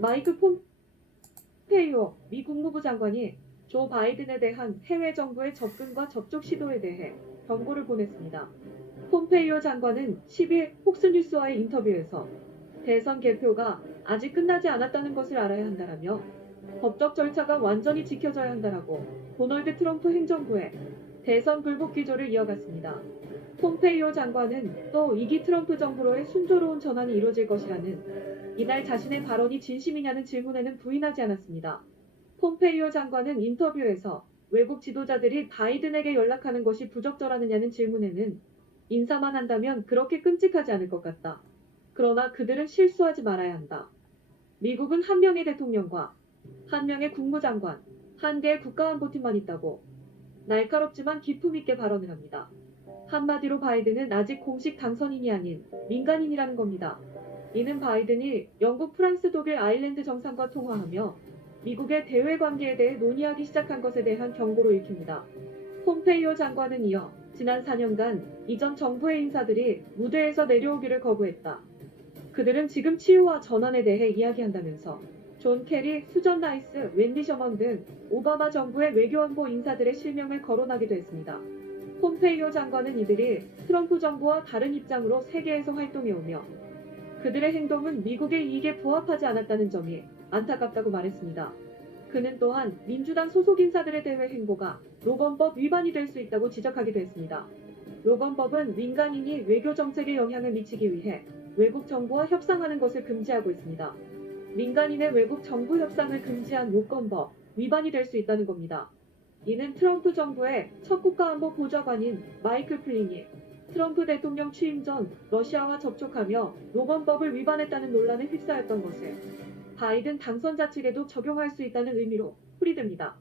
마이크 폼페이오 미 국무부 장관이 조 바이든에 대한 해외 정부의 접근과 접촉 시도에 대해 경고를 보냈습니다. 폼페이오 장관은 10일 폭스뉴스와의 인터뷰에서 대선 개표가 아직 끝나지 않았다는 것을 알아야 한다라며 법적 절차가 완전히 지켜져야 한다라고 도널드 트럼프 행정부의 대선 불복 기조를 이어갔습니다. 폼페이오 장관은 또 2기 트럼프 정부로의 순조로운 전환이 이뤄질 것이라는 이날 자신의 발언이 진심이냐는 질문에는 부인하지 않았습니다. 폼페이오 장관은 인터뷰에서 외국 지도자들이 바이든에게 연락하는 것이 부적절하느냐는 질문에는 인사만 한다면 그렇게 끔찍하지 않을 것 같다. 그러나 그들은 실수하지 말아야 한다. 미국은 한 명의 대통령과 한 명의 국무장관, 한 개의 국가안보팀만 있다고 날카롭지만 기품 있게 발언을 합니다. 한마디로 바이든은 아직 공식 당선인이 아닌 민간인이라는 겁니다. 이는 바이든이 영국, 프랑스, 독일, 아일랜드 정상과 통화하며 미국의 대외 관계에 대해 논의하기 시작한 것에 대한 경고로 읽힙니다. 폼페이오 장관은 이어 지난 4년간 이전 정부의 인사들이 무대에서 내려오기를 거부했다. 그들은 지금 치유와 전환에 대해 이야기한다면서 존 케리, 수전 라이스, 웬디 셔먼 등 오바마 정부의 외교안보 인사들의 실명을 거론하기도 했습니다. 폼페이오 장관은 이들이 트럼프 정부와 다른 입장으로 세계에서 활동해오며 그들의 행동은 미국의 이익에 부합하지 않았다는 점이 안타깝다고 말했습니다. 그는 또한 민주당 소속 인사들의 대외 행보가 로건법 위반이 될 수 있다고 지적하기도 했습니다. 로건법은 민간인이 외교 정책에 영향을 미치기 위해 외국 정부와 협상하는 것을 금지하고 있습니다. 민간인의 외국 정부 협상을 금지한 로건법 위반이 될 수 있다는 겁니다. 이는 트럼프 정부의 첫 국가안보 보좌관인 마이클 플린이 트럼프 대통령 취임 전 러시아와 접촉하며 로건법을 위반했다는 논란에 휩싸였던 것을 바이든 당선자 측에도 적용할 수 있다는 의미로 풀이됩니다.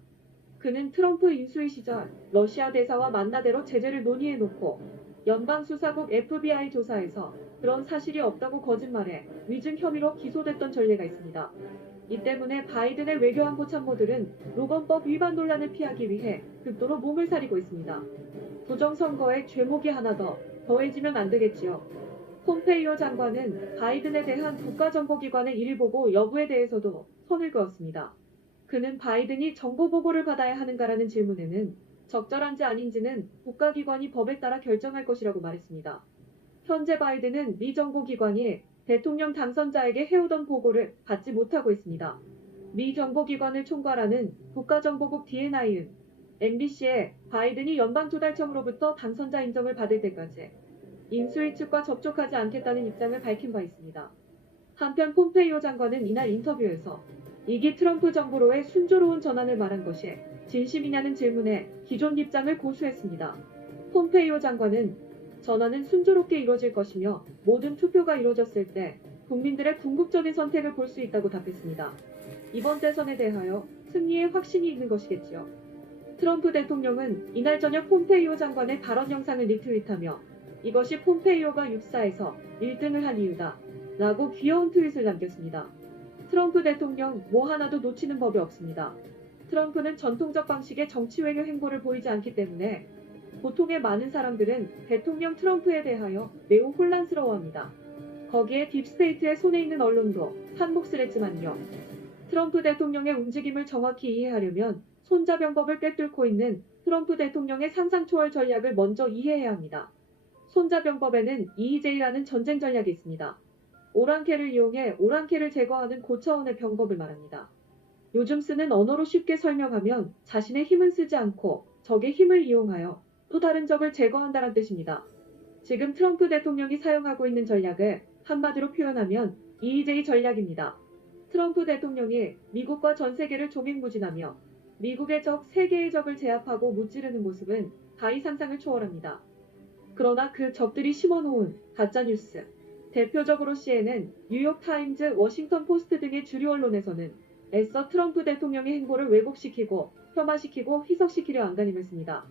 그는 트럼프 인수위 시절 러시아 대사와 만나대로 제재를 논의해놓고 연방수사국 FBI 조사에서 그런 사실이 없다고 거짓말해 위증 혐의로 기소됐던 전례가 있습니다. 이 때문에 바이든의 외교안보 참모들은 로건법 위반 논란을 피하기 위해 극도로 몸을 사리고 있습니다. 부정선거에 죄목이 하나 더 더해지면 안 되겠지요. 폼페이오 장관은 바이든에 대한 국가정보기관의 일보고 여부에 대해서도 선을 그었습니다. 그는 바이든이 정보보고를 받아야 하는가라는 질문에는 적절한지 아닌지는 국가기관이 법에 따라 결정할 것이라고 말했습니다. 현재 바이든은 미 정보기관이 대통령 당선자에게 해오던 보고를 받지 못하고 있습니다. 미 정보기관을 총괄하는 국가정보국 DNI은 MBC에 바이든이 연방조달청으로부터 당선자 인정을 받을 때까지 인수위 측과 접촉하지 않겠다는 입장을 밝힌 바 있습니다. 한편 폼페이오 장관은 이날 인터뷰에서 2기 트럼프 정부로의 순조로운 전환을 말한 것이 진심이냐는 질문에 기존 입장을 고수했습니다. 폼페이오 장관은 전환은 순조롭게 이뤄질 것이며 모든 투표가 이뤄졌을 때 국민들의 궁극적인 선택을 볼 수 있다고 답했습니다. 이번 대선에 대하여 승리에 확신이 있는 것이겠지요. 트럼프 대통령은 이날 저녁 폼페이오 장관의 발언 영상을 리트윗하며 이것이 폼페이오가 육사에서 1등을 한 이유다 라고 귀여운 트윗을 남겼습니다. 트럼프 대통령 뭐 하나도 놓치는 법이 없습니다. 트럼프는 전통적 방식의 정치 외교 행보를 보이지 않기 때문에 보통의 많은 사람들은 대통령 트럼프에 대하여 매우 혼란스러워합니다. 거기에 딥스테이트의 손에 있는 언론도 한 몫을 했지만요. 트럼프 대통령의 움직임을 정확히 이해하려면 손자병법을 꿰뚫고 있는 트럼프 대통령의 상상 초월 전략을 먼저 이해해야 합니다. 손자병법에는 EEJ라는 전쟁 전략이 있습니다. 오랑캐를 이용해 오랑캐를 제거하는 고차원의 병법을 말합니다. 요즘 쓰는 언어로 쉽게 설명하면 자신의 힘은 쓰지 않고 적의 힘을 이용하여 또 다른 적을 제거한다는 뜻입니다. 지금 트럼프 대통령이 사용하고 있는 전략을 한마디로 표현하면 EEJ 전략입니다. 트럼프 대통령이 미국과 전 세계를 조맹무진하며 미국의 적, 세계의 적을 제압하고 무찌르는 모습은 가히 상상을 초월합니다. 그러나 그 적들이 심어놓은 가짜뉴스, 대표적으로 CNN, 뉴욕타임즈, 워싱턴 포스트 등의 주류 언론에서는 애써 트럼프 대통령의 행보를 왜곡시키고 폄하시키고 희석시키려 안간힘을 씁니다.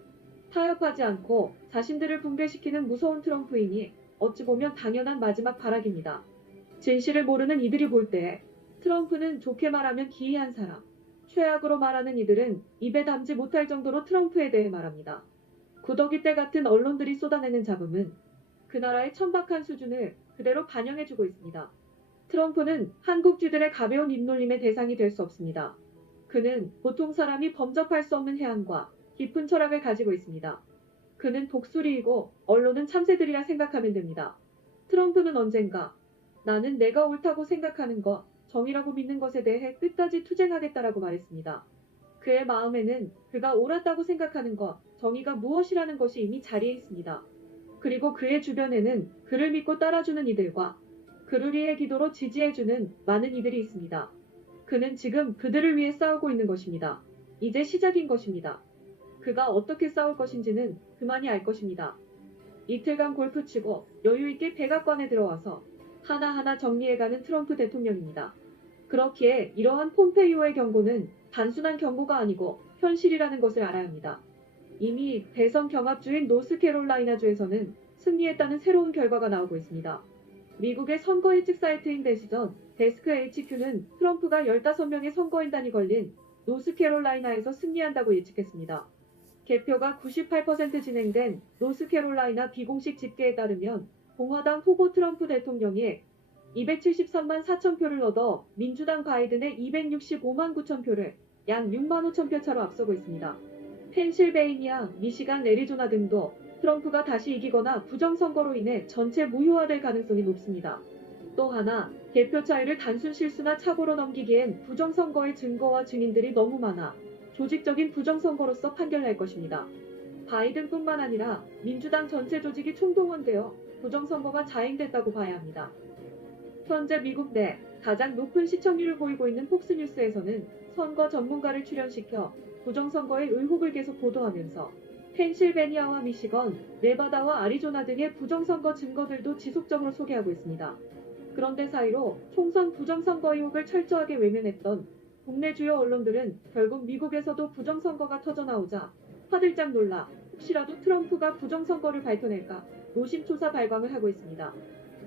타협하지 않고 자신들을 붕괴시키는 무서운 트럼프이니 어찌 보면 당연한 마지막 발악입니다. 진실을 모르는 이들이 볼 때 트럼프는 좋게 말하면 기이한 사람, 최악으로 말하는 이들은 입에 담지 못할 정도로 트럼프에 대해 말합니다. 구더기떼 같은 언론들이 쏟아내는 잡음은 그 나라의 천박한 수준을 그대로 반영해주고 있습니다. 트럼프는 한국주들의 가벼운 입놀림의 대상이 될 수 없습니다. 그는 보통 사람이 범접할 수 없는 해안과 깊은 철학을 가지고 있습니다. 그는 독수리이고 언론은 참새들이라 생각하면 됩니다. 트럼프는 언젠가 나는 내가 옳다고 생각하는 것, 정의라고 믿는 것에 대해 끝까지 투쟁하겠다라고 말했습니다. 그의 마음에는 그가 옳았다고 생각하는 것, 정의가 무엇이라는 것이 이미 자리에 있습니다. 그리고 그의 주변에는 그를 믿고 따라주는 이들과 그를 위해 기도로 지지해주는 많은 이들이 있습니다. 그는 지금 그들을 위해 싸우고 있는 것입니다. 이제 시작인 것입니다. 그가 어떻게 싸울 것인지는 그만이 알 것입니다. 이틀간 골프 치고 여유있게 백악관에 들어와서 하나하나 정리해가는 트럼프 대통령입니다. 그렇기에 이러한 폼페이오의 경고는 단순한 경고가 아니고 현실이라는 것을 알아야 합니다. 이미 대선 경합주인 노스캐롤라이나주에서는 승리했다는 새로운 결과가 나오고 있습니다. 미국의 선거 예측 사이트인 데시전 데스크 HQ는 트럼프가 15명의 선거인단이 걸린 노스캐롤라이나에서 승리한다고 예측했습니다. 개표가 98% 진행된 노스캐롤라이나 비공식 집계에 따르면 공화당 후보 트럼프 대통령이 273만 4천 표를 얻어 민주당 바이든의 265만 9천 표를 약 6만 5천 표 차로 앞서고 있습니다. 펜실베이니아, 미시간, 애리조나 등도 트럼프가 다시 이기거나 부정선거로 인해 전체 무효화될 가능성이 높습니다. 또 하나, 개표 차이를 단순 실수나 착오로 넘기기엔 부정선거의 증거와 증인들이 너무 많아 조직적인 부정선거로서 판결날 것입니다. 바이든뿐만 아니라 민주당 전체 조직이 총동원되어 부정선거가 자행됐다고 봐야 합니다. 현재 미국 내 가장 높은 시청률을 보이고 있는 폭스뉴스에서는 선거 전문가를 출연시켜 부정선거의 의혹을 계속 보도하면서 펜실베니아와 미시건, 네바다와 아리조나 등의 부정선거 증거들도 지속적으로 소개하고 있습니다. 그런데 사이로 총선 부정선거 의혹을 철저하게 외면했던 국내 주요 언론들은 결국 미국에서도 부정선거가 터져나오자 화들짝 놀라 혹시라도 트럼프가 부정선거를 밝혀낼까 노심초사 발광을 하고 있습니다.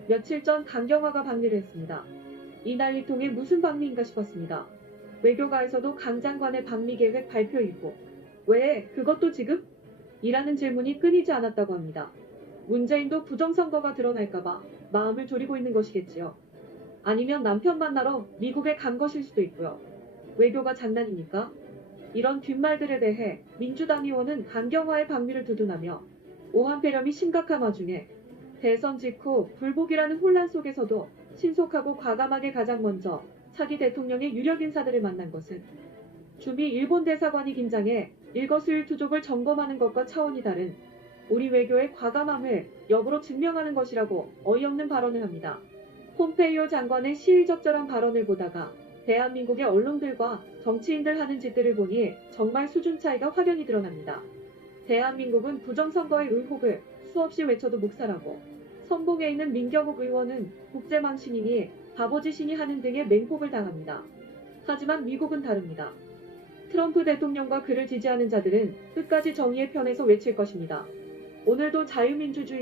며칠 전 강경화가 방미를 했습니다. 이 난리통에 무슨 방미인가 싶었습니다. 외교가에서도 강 장관의 방미 계획 발표 일보. 왜 그것도 지금? 이라는 질문이 끊이지 않았다고 합니다. 문재인도 부정선거가 드러날까봐 마음을 졸이고 있는 것이겠지요. 아니면 남편 만나러 미국에 간 것일 수도 있고요. 외교가 장난입니까? 이런 뒷말들에 대해 민주당 의원은 강경화의 방미를 두둔하며 오한폐렴이 심각한 와중에 대선 직후 불복이라는 혼란 속에서도 신속하고 과감하게 가장 먼저 차기 대통령의 유력 인사들을 만난 것은 주미 일본 대사관이 긴장해 일거수일투족을 점검하는 것과 차원이 다른 우리 외교의 과감함을 역으로 증명하는 것이라고 어이없는 발언을 합니다. 폼페이오 장관의 시의적절한 발언을 보다가 대한민국의 언론들과 정치인들 하는 짓들을 보니 정말 수준 차이가 확연히 드러납니다. 대한민국은 부정선거의 의혹을 수없이 외쳐도 묵살하고 선봉에 있는 민경욱 의원은 국제망신이니 바보짓이니 하는 등의 맹폭을 당합니다. 하지만 미국은 다릅니다. 트럼프 대통령과 그를 지지하는 자들은 끝까지 정의의 편에서 외칠 것입니다. 오늘도 자유민주주의